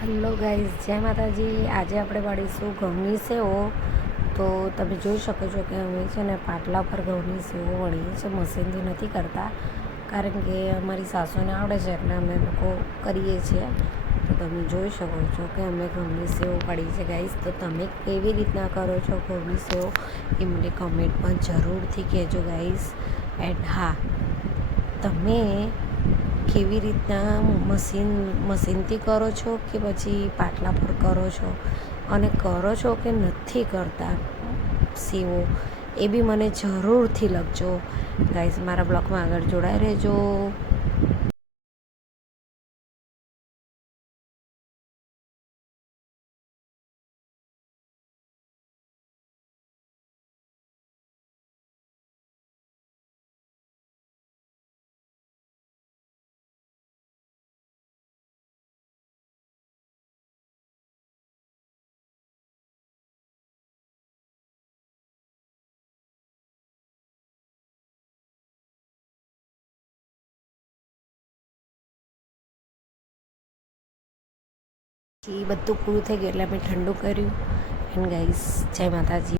Hello guys, જય માતાજી. આજે આપણે વાળીશું ઘઉંની સેવો. તો તમે જોઈ શકો છો કે અમે છે ને પાટલા પર ઘઉંની સેવો વળીએ છીએ, મશીનથી નથી કરતા, કારણ કે અમારી સાસુને આવડે છે એટલે અમે લોકો કરીએ છીએ. તો તમે જોઈ શકો છો કે અમે ઘઉંની સેવો પાડીએ છીએ ગાઈઝ. તો તમે કેવી રીતના કરો છો ઘઉંની સેવો એ મને કમેન્ટમાં જરૂરથી કહેજો ગાઈઝ. એન્ડ હા, તમે કેવી રીતના મશીનથી કરો છો કે પછી પાટલા પર કરો છો, અને કરો છો કે નથી કરતા સેવો એ બી મને જરૂરથી લખજો ગાઈઝ. મારા બ્લોગમાં આગળ જોડાઈ રહેજો. એ બધું પૂરું થઈ ગયું એટલે અમે ઠંડુ કર્યું. એન્ડ ગાઈઝ, જય માતાજી.